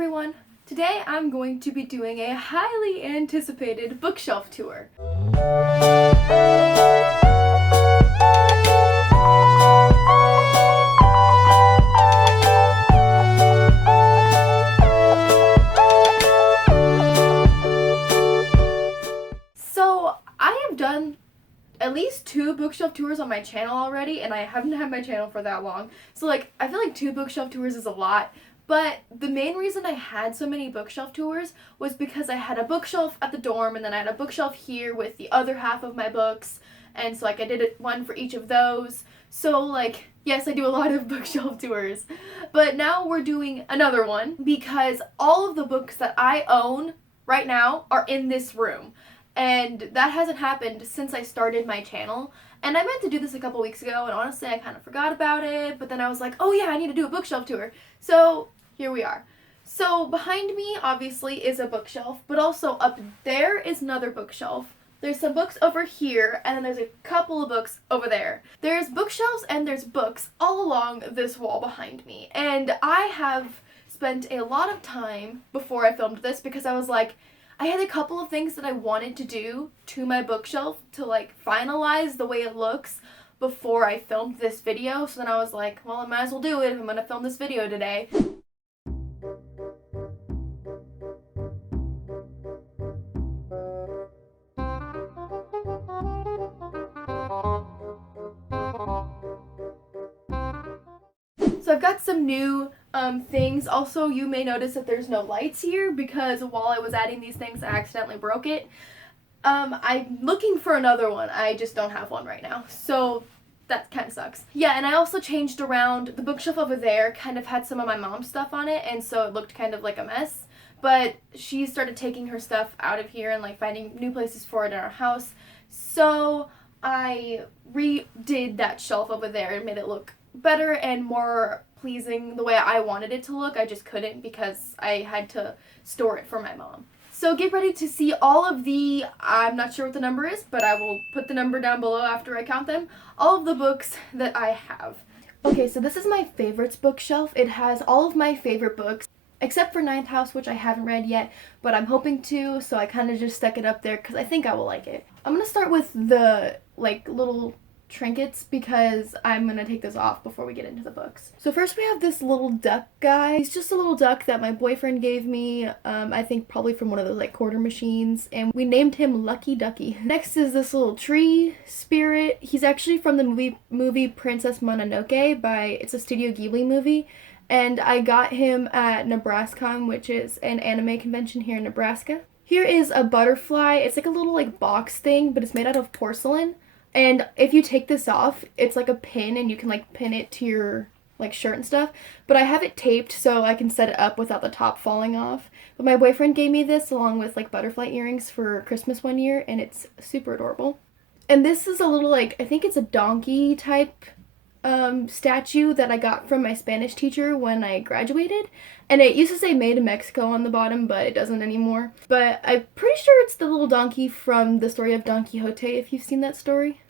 everyone! Today I'm going to be doing a highly anticipated bookshelf tour. So I have done at least 2 bookshelf tours on my channel already, and I haven't had my channel for that long. So I feel like 2 bookshelf tours is a lot. But the main reason I had so many bookshelf tours was because I had a bookshelf at the dorm, and then I had a bookshelf here with the other half of my books, and so I did one for each of those. So yes, I do a lot of bookshelf tours. But now we're doing another one because all of the books that I own right now are in this room. And that hasn't happened since I started my channel. And I meant to do this a couple weeks ago, and honestly I kind of forgot about it, but then I was like, oh yeah, I need to do a bookshelf tour. So here we are. So behind me obviously is a bookshelf, but also up there is another bookshelf. There's some books over here, and then there's a couple of books over there. There's bookshelves and there's books all along this wall behind me. And I have spent a lot of time before I filmed this because I was like, I had a couple of things that I wanted to do to my bookshelf to finalize the way it looks before I filmed this video. So then I was like, well, I might as well do it if I'm gonna film this video today. So I've got some new things. Also, you may notice that there's no lights here because while I was adding these things, I accidentally broke it. I'm looking for another one. I just don't have one right now. So that kind of sucks. Yeah, and I also changed around. The bookshelf over there kind of had some of my mom's stuff on it, and so it looked kind of like a mess. But she started taking her stuff out of here and finding new places for it in our house. So I redid that shelf over there and made it look better and more pleasing the way I wanted it to look. I just couldn't because I had to store it for my mom. So get ready to see all of the, I'm not sure what the number is, but I will put the number down below after I count them, all of the books that I have. Okay, so this is my favorites bookshelf. It has all of my favorite books, except for Ninth House, which I haven't read yet, but I'm hoping to, so I kind of just stuck it up there because I think I will like it. I'm going to start with the, little trinkets because I'm gonna take this off before we get into the books. So first we have this little duck guy. He's just a little duck that my boyfriend gave me, I think probably from one of those quarter machines, and we named him Lucky Ducky. Next is this little tree spirit. He's actually from the movie Princess Mononoke it's a Studio Ghibli movie, and I got him at NebraskaCon, which is an anime convention here in Nebraska. Here is a butterfly. It's like a little box thing, but it's made out of porcelain. And if you take this off, it's like a pin, and you can pin it to your shirt and stuff. But I have it taped so I can set it up without the top falling off. But my boyfriend gave me this along with butterfly earrings for Christmas one year, and it's super adorable. And this is a little I think it's a donkey type statue that I got from my Spanish teacher when I graduated. And it used to say made in Mexico on the bottom, but it doesn't anymore. But I'm pretty sure it's the little donkey from the story of Don Quixote, if you've seen that story.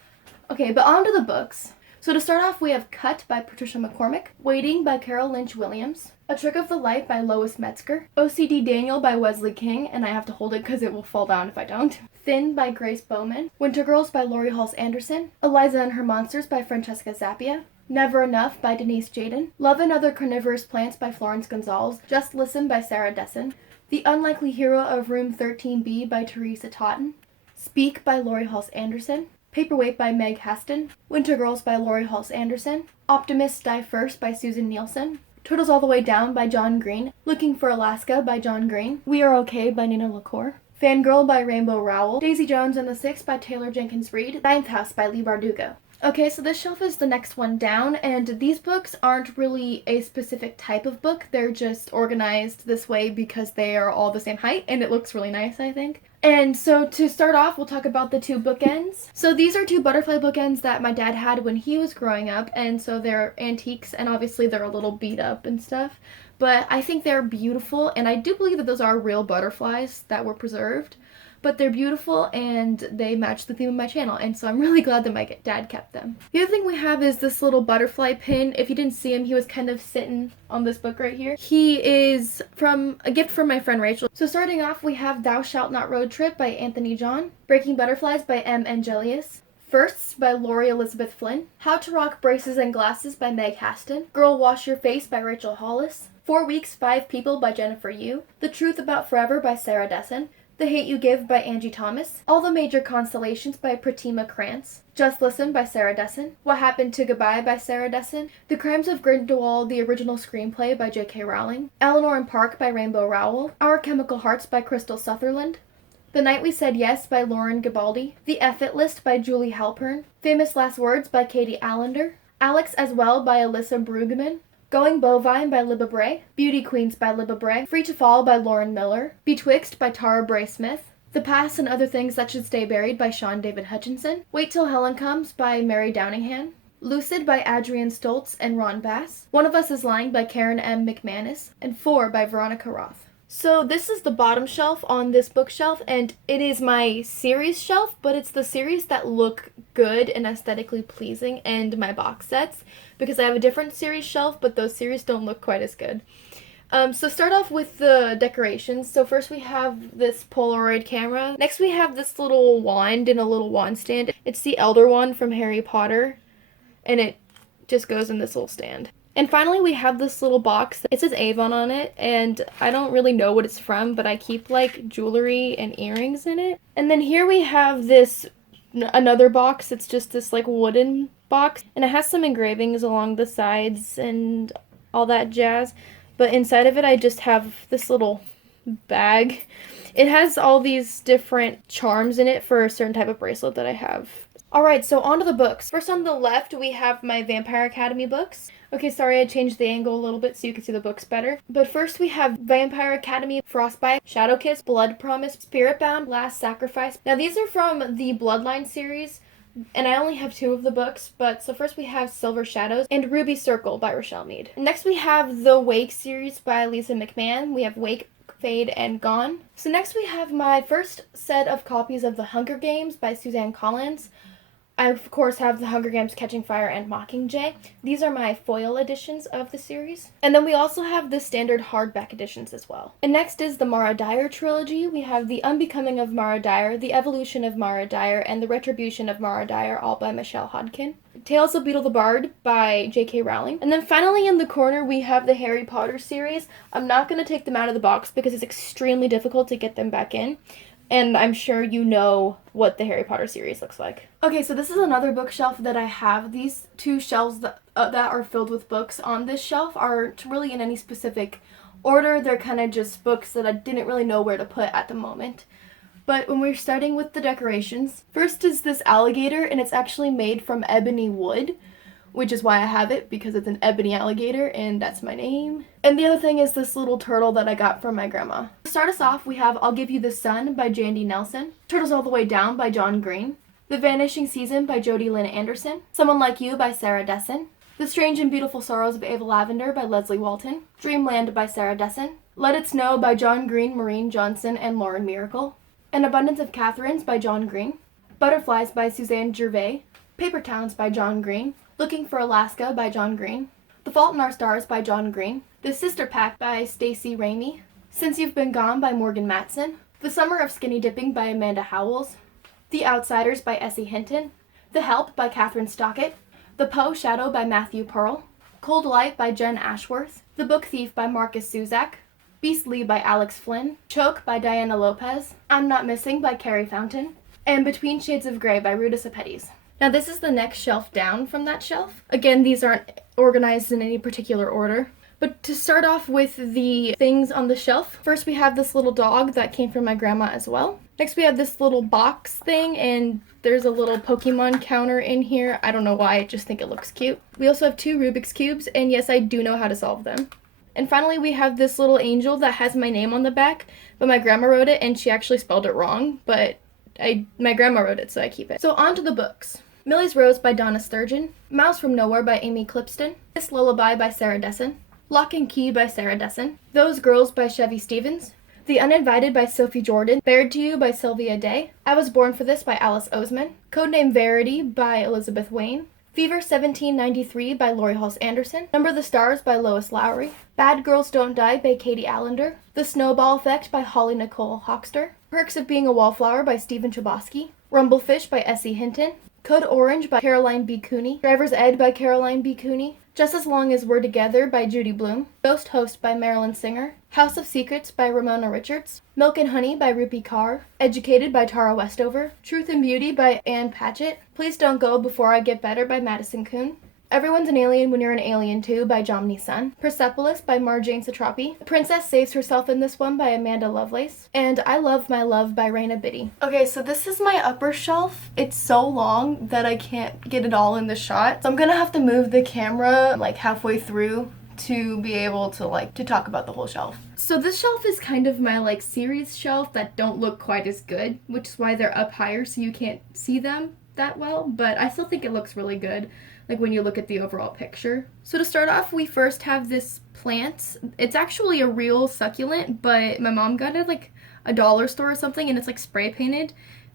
Okay, but on to the books. So to start off, we have Cut by Patricia McCormick, Waiting by Carol Lynch Williams, A Trick of the Light by Lois Metzger, OCD Daniel by Wesley King, and I have to hold it because it will fall down if I don't, Thin by Grace Bowman, Winter Girls by Lori Halse Anderson, Eliza and Her Monsters by Francesca Zappia, Never Enough by Denise Jayden, Love and Other Carnivorous Plants by Florence Gonzalez, Just Listen by Sarah Dessen, The Unlikely Hero of Room 13B by Teresa Totten, Speak by Lori Halse Anderson, Paperweight by Meg Haston, Winter Girls by Lori Halse Anderson, Optimists Die First by Susan Nielsen, Turtles All the Way Down by John Green, Looking for Alaska by John Green, We Are Okay by Nina LaCour, Fangirl by Rainbow Rowell, Daisy Jones and the Six by Taylor Jenkins Reid, Ninth House by Leigh Bardugo. Okay, so this shelf is the next one down, and these books aren't really a specific type of book. They're just organized this way because they are all the same height, and it looks really nice, I think. And so to start off, we'll talk about the 2 bookends. So these are 2 butterfly bookends that my dad had when he was growing up, and so they're antiques, and obviously they're a little beat up and stuff. But I think they're beautiful, and I do believe that those are real butterflies that were preserved. but they're beautiful and they match the theme of my channel, and so I'm really glad that my dad kept them. The other thing we have is this little butterfly pin. If you didn't see him, he was kind of sitting on this book right here. He is from a gift from my friend Rachel. So starting off, we have Thou Shalt Not Road Trip by Anthony John, Breaking Butterflies by M. Angelius, Firsts by Lori Elizabeth Flynn, How to Rock Braces and Glasses by Meg Haston, Girl Wash Your Face by Rachel Hollis, 4 Weeks, 5 People by Jennifer Yu, The Truth About Forever by Sarah Dessen, The Hate You Give by Angie Thomas, All the Major Constellations by Pratima Krantz, Just Listen by Sarah Dessen, What Happened to Goodbye by Sarah Dessen, The Crimes of Grindelwald, the original screenplay by J.K. Rowling, Eleanor and Park by Rainbow Rowell, Our Chemical Hearts by Crystal Sutherland, The Night We Said Yes by Lauren Gabaldi, The F-It List by Julie Halpern, Famous Last Words by Katie Allender, Alex as Well by Alyssa Bruggeman, Going Bovine by Libba Bray, Beauty Queens by Libba Bray, Free to Fall by Lauren Miller, Betwixt by Tara Bray Smith, The Past and Other Things That Should Stay Buried by Sean David Hutchinson, Wait Till Helen Comes by Mary Downingham, Lucid by Adrienne Stoltz and Ron Bass, One of Us is Lying by Karen M. McManus, and 4 by Veronica Roth. So this is the bottom shelf on this bookshelf, and it is my series shelf, but it's the series that look good and aesthetically pleasing, and my box sets, because I have a different series shelf, but those series don't look quite as good. So start off with the decorations. So first we have this Polaroid camera. Next we have this little wand in a little wand stand. It's the Elder Wand from Harry Potter, and it just goes in this little stand. And finally, we have this little box. It says Avon on it, and I don't really know what it's from, but I keep, like, jewelry and earrings in it. And then here we have this, another box. It's just this, like, wooden box, and it has some engravings along the sides and all that jazz. But inside of it, I just have this little bag. It has all these different charms in it for a certain type of bracelet that I have. Alright, so on to the books. First on the left, we have my Vampire Academy books. Okay, sorry, I changed the angle a little bit so you can see the books better. But first we have Vampire Academy, Frostbite, Shadow Kiss, Blood Promise, Spiritbound, Last Sacrifice. Now these are from the Bloodline series, and I only have 2 of the books, but so first we have Silver Shadows and Ruby Circle by Rochelle Mead. Next we have the Wake series by Lisa McMahon. We have Wake, Fade, and Gone. So next we have my first set of copies of The Hunger Games by Suzanne Collins. I, of course, have The Hunger Games, Catching Fire, and Mockingjay. These are my foil editions of the series. And then we also have the standard hardback editions as well. And next is the Mara Dyer trilogy. We have The Unbecoming of Mara Dyer, The Evolution of Mara Dyer, and The Retribution of Mara Dyer, all by Michelle Hodkin. Tales of Beetle the Bard by J.K. Rowling. And then finally in the corner we have the Harry Potter series. I'm not going to take them out of the box because it's extremely difficult to get them back in. And I'm sure you know what the Harry Potter series looks like. Okay, so this is another bookshelf that I have. These 2 shelves that are filled with books on this shelf aren't really in any specific order. They're kind of just books that I didn't really know where to put at the moment. But when we're starting with the decorations, first is this alligator, and it's actually made from ebony wood, which is why I have it, because it's an ebony alligator, and that's my name. And the other thing is this little turtle that I got from my grandma. To start us off, we have I'll Give You the Sun by Jandy Nelson, Turtles All the Way Down by John Green, The Vanishing Season by Jodi Lynn Anderson, Someone Like You by Sarah Dessen, The Strange and Beautiful Sorrows of Ava Lavender by Leslie Walton, Dreamland by Sarah Dessen, Let It Snow by John Green, Maureen Johnson, and Lauren Miracle, An Abundance of Catherines by John Green, Butterflies by Suzanne Gervais, Paper Towns by John Green, Looking for Alaska by John Green, The Fault in Our Stars by John Green, The Sister Pack by Stacey Ramey, Since You've Been Gone by Morgan Matson, The Summer of Skinny Dipping by Amanda Howells, The Outsiders by Essie Hinton, The Help by Catherine Stockett, The Poe Shadow by Matthew Pearl, Cold Light by Jen Ashworth, The Book Thief by Marcus Zuzak, Beastly by Alex Flynn, Choke by Diana Lopez, I'm Not Missing by Carrie Fountain, and Between Shades of Grey by Ruta Sepetys. Now this is the next shelf down from that shelf. Again, these aren't organized in any particular order. But to start off with the things on the shelf, first we have this little dog that came from my grandma as well. Next we have this little box thing, and there's a little Pokemon counter in here. I don't know why, I just think it looks cute. We also have 2 Rubik's Cubes, and yes, I do know how to solve them. And finally we have this little angel that has my name on the back, but my grandma wrote it and she actually spelled it wrong, but my grandma wrote it, so I keep it. So on to the books. Millie's Rose by Donna Sturgeon, Mouse from Nowhere by Amy Clipston, This Lullaby by Sarah Dessen, Lock and Key by Sarah Dessen, Those Girls by Chevy Stevens, The Uninvited by Sophie Jordan, Bared to You by Sylvia Day, I Was Born for This by Alice Oseman, Codename Verity by Elizabeth Wayne, Fever 1793 by Laurie Halse Anderson, Number the Stars by Lois Lowry, Bad Girls Don't Die by Katie Allender, The Snowball Effect by Holly Nicole Hoxter, Perks of Being a Wallflower by Stephen Chbosky, Rumblefish by Essie Hinton, Code Orange by Caroline B. Cooney, Driver's Ed by Caroline B. Cooney, Just as Long as We're Together by Judy Blume, Ghost Host by Marilyn Singer, House of Secrets by Ramona Richards, Milk and Honey by Rupi Kaur, Educated by Tara Westover, Truth and Beauty by Ann Patchett, Please Don't Go Before I Get Better by Madison Kuhn, Everyone's an Alien When You're an Alien Too by Jomny Sun, Persepolis by Marjane Satrapi, The Princess Saves Herself in This One by Amanda Lovelace, and I Love My Love by Raina Biddy. Okay, so this is my upper shelf. It's so long that I can't get it all in the shot, so I'm gonna have to move the camera like halfway through to be able to talk about the whole shelf. So this shelf is kind of my series shelf that don't look quite as good, which is why they're up higher so you can't see them that well, but I still think it looks really good when you look at the overall picture. So to start off, we first have this plant. It's actually a real succulent, but my mom got it at a dollar store or something, and it's spray painted,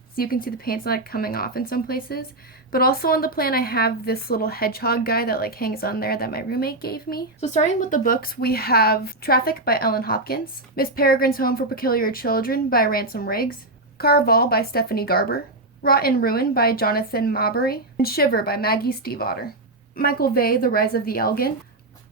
so you can see the paint's coming off in some places. But also on the plant I have this little hedgehog guy that hangs on there that my roommate gave me. So starting with the books, we have Traffic by Ellen Hopkins, Miss Peregrine's Home for Peculiar Children by Ransom Riggs, Caraval by Stephanie Garber, Rot in Ruin by Jonathan Mabry, and Shiver by Maggie Stiefvater. Michael Vey, The Rise of the Elgin,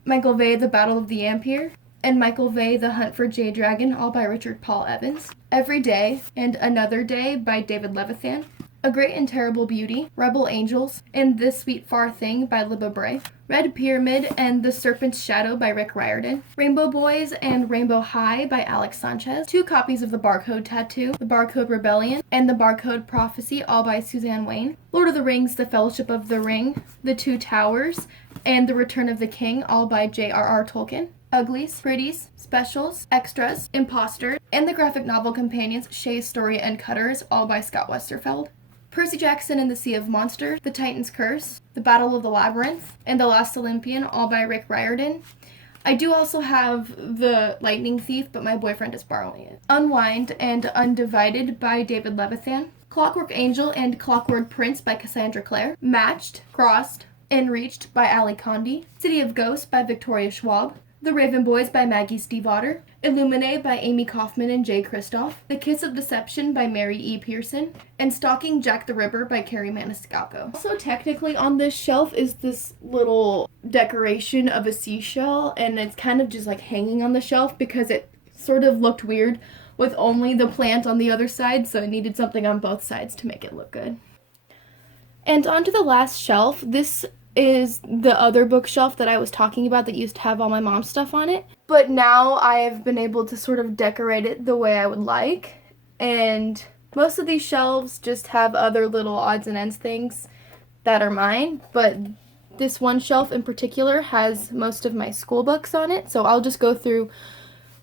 Michael Vey, The Battle of the Ampere, and Michael Vey, The Hunt for Jade Dragon, all by Richard Paul Evans. Every Day and Another Day by David Levithan. A Great and Terrible Beauty, Rebel Angels, and This Sweet Far Thing by Libba Bray. Red Pyramid and The Serpent's Shadow by Rick Riordan. Rainbow Boys and Rainbow High by Alex Sanchez. 2 copies of The Barcode Tattoo, The Barcode Rebellion, and The Barcode Prophecy, all by Suzanne Wayne. Lord of the Rings, The Fellowship of the Ring, The Two Towers, and The Return of the King, all by J.R.R. Tolkien. Uglies, Pretties, Specials, Extras, Imposter, and the graphic novel companions Shay's Story and Cutters, all by Scott Westerfeld. Percy Jackson and the Sea of Monsters, The Titan's Curse, The Battle of the Labyrinth, and The Last Olympian, all by Rick Riordan. I do also have The Lightning Thief, but my boyfriend is borrowing it. Unwind and Undivided by David Levithan. Clockwork Angel and Clockwork Prince by Cassandra Clare. Matched, Crossed, and Reached by Ali Condi. City of Ghosts by Victoria Schwab. The Raven Boys by Maggie Stiefvater, Illuminae by Amy Kaufman and Jay Kristoff, The Kiss of Deception by Mary E. Pearson, and Stalking Jack the Ripper by Carrie Maniscalco. Also technically on this shelf is this little decoration of a seashell, and it's kind of just hanging on the shelf because it sort of looked weird with only the plant on the other side, so it needed something on both sides to make it look good. And onto the last shelf. This is the other bookshelf that I was talking about that used to have all my mom's stuff on it. But now I have been able to sort of decorate it the way I would like. And most of these shelves just have other little odds and ends things that are mine. But this one shelf in particular has most of my school books on it. So I'll just go through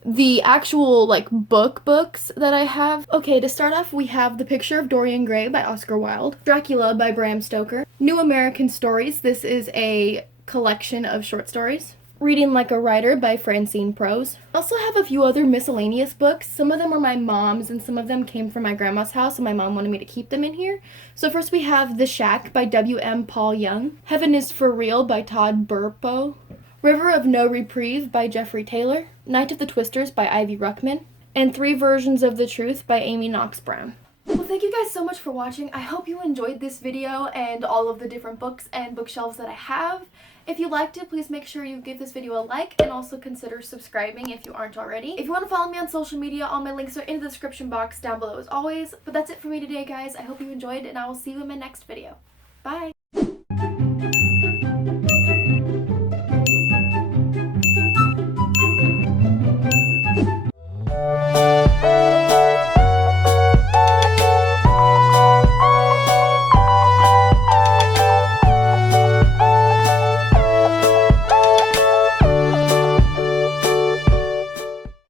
the actual books that I have. Okay, to start off, we have The Picture of Dorian Gray by Oscar Wilde, Dracula by Bram Stoker, New American Stories. This is a collection of short stories. Reading Like a Writer by Francine Prose. I also have a few other miscellaneous books. Some of them are my mom's and some of them came from my grandma's house and my mom wanted me to keep them in here. So first we have The Shack by W.M. Paul Young, Heaven is for Real by Todd Burpo, River of No Reprieve by Jeffrey Taylor, Night of the Twisters by Ivy Ruckman, and 3 Versions of the Truth by Amy Knox Brown. Well, thank you guys so much for watching. I hope you enjoyed this video and all of the different books and bookshelves that I have. If you liked it, please make sure you give this video a like and also consider subscribing if you aren't already. If you want to follow me on social media, all my links are in the description box down below as always. But that's it for me today, guys. I hope you enjoyed and I will see you in my next video. Bye!